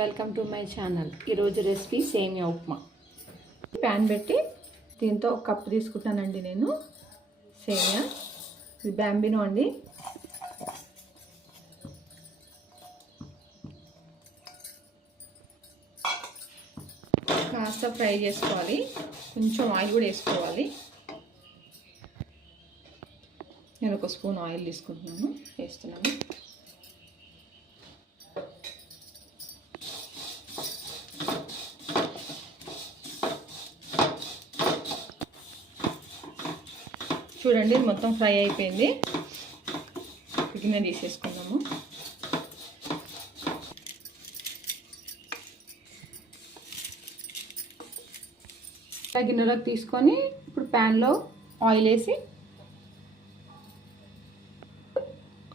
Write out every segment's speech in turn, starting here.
Welcome to my channel. ఈరోజు recipe సేమియా upma. Pan పెట్టి దీంతో ఒక కప్పు తీసుకుంటానండి నేను సేమియా. ఇది బ్యాంబినో అండి. కాస్త ఫ్రై చేసుకోవాలి, కొంచెం ఆయిల్ కూడా వేసుకోవాలి. నేను ఒక స్పూన్ ఆయిల్ వేస్తున్నాను. చూడండి మొత్తం ఫ్రై అయిపోయింది. గిన్నె తీసేసుకుందాము. గిన్నెలోకి తీసుకొని ఇప్పుడు ప్యాన్లో ఆయిల్ వేసి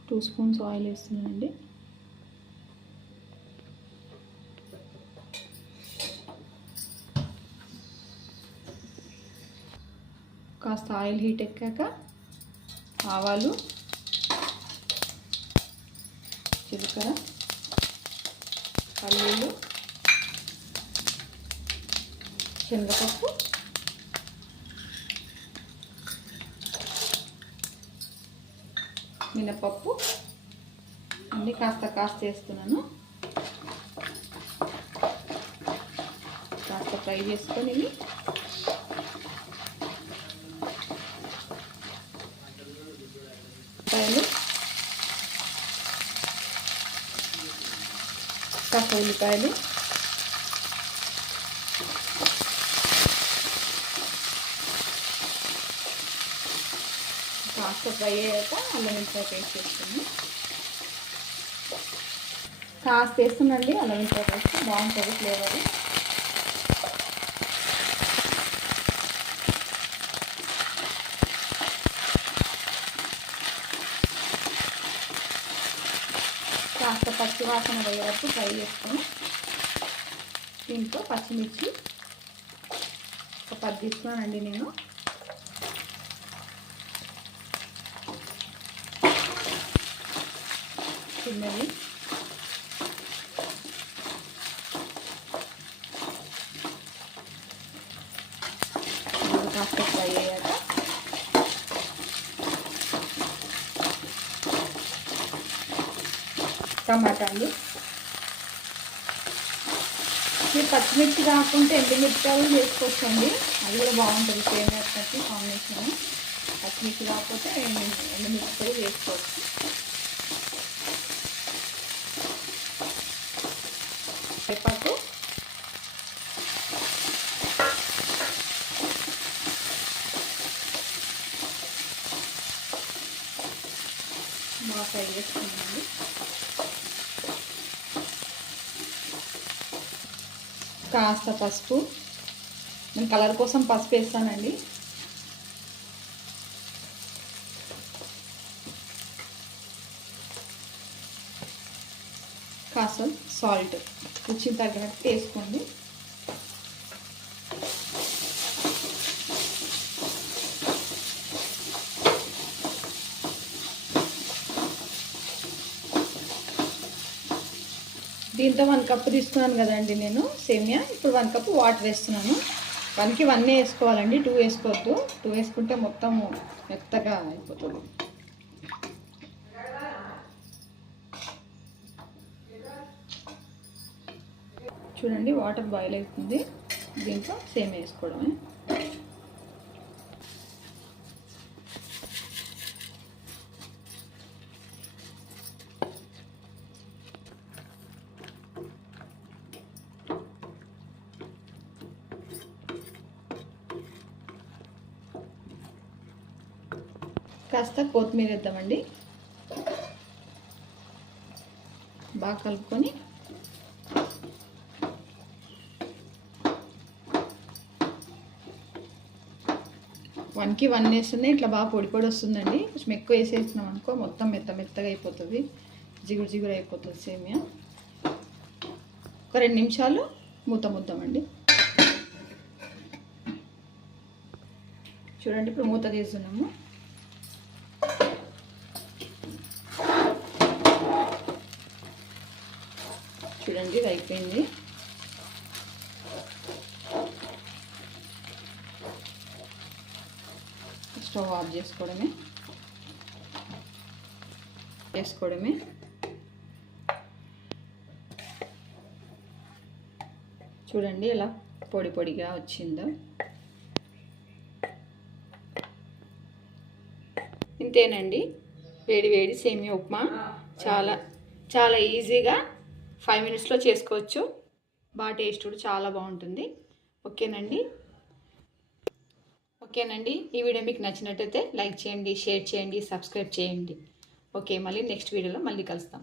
2 స్పూన్స్ ఆయిల్ వేస్తున్నానండి. కాస్త ఆయిల్ హీట్ ఎక్కాక ఆవాలు, జీలకర్ర, పల్లీలు, శనగపప్పు, మినపప్పు అన్నీ కాస్త వేస్తున్నాను. కాస్త ఫ్రై చేసుకొని ఉల్లిపాయలు, కాస్త ఫ్రై అయ్యాక అల్లం వెల్లిపాయ పేస్ట్ వేసుకుని కాస్త వేస్తుందండి. అల్లం వెల్లిపాయ పేస్ట్ బాగుంటుంది ఫ్లేవర్. కాస్త పచ్చి వాసన పోయే వరకు ఫ్రై చేసుకొని దీంట్లో పచ్చిమిర్చి ఒక 10 తీసుకున్నానండి నేను. చిన్నవి కాస్త ఫ్రై అయ్యాక టమాటా అండి. మీరు పచ్చిమిర్చి కాకుంటే ఎండుమిరపకాయలు చేసుకోవచ్చండి, అది కూడా బాగుంటుంది. సేమియా కాంబినేషన్. పచ్చిమిర్చి కాకపోతే ఎండుమిరపకాయలు వేసుకోవచ్చు. కరివేపాకు, బాగా ఫ్రై చేసుకున్నామండి. కాస్త పసుపు, నేను కలర్ కోసం పసుపు వేస్తానండి. కాస్త సాల్ట్ రుచికి తగినట్టు వేసుకోండి. దీంతో 1 కప్పు తీసుకున్నాను కదండి నేను సేమియా. ఇప్పుడు 1 కప్పు వాటర్ వేస్తున్నాను. 1కి 1 వేసుకోవాలండి, 2 వేసుకోవద్దు. 2 వేసుకుంటే మొత్తం మెత్తగా అయిపోతుంది. చూడండి వాటర్ బాయిల్ అవుతుంది. దీంట్లో సేమియా వేసుకోవడమే. కాస్త కొత్తిమీర వేద్దామండి. బాగా కలుపుకొని వన్కి 1 వేస్తుంది. ఇట్లా బాగా పొడి వస్తుందండి. కొంచెం ఎక్కువ వేసేసినాం అనుకో మొత్తం మెత్తగా అయిపోతుంది, జిగురు అయిపోతుంది సేమియా. ఒక 2 నిమిషాలు ముద్దామండి. చూడండి ఇప్పుడు మూత తీస్తున్నాము. చూడండి ఇది అయిపోయింది. స్టవ్ ఆఫ్ చేసుకోవడమే. చూడండి ఎలా పొడి పొడిగా వచ్చిందో. ఇంతేనండి, వేడి వేడి సేమియా ఉప్మా చాలా చాలా ఈజీగా 5 మినిట్స్లో చేసుకోవచ్చు. బాగా టేస్ట్ కూడా చాలా బాగుంటుంది. ఓకేనండి, ఈ వీడియో మీకు నచ్చినట్టయితే లైక్ చేయండి, షేర్ చేయండి, సబ్స్క్రైబ్ చేయండి. ఓకే, మళ్ళీ నెక్స్ట్ వీడియోలో మళ్ళీ కలుస్తాం.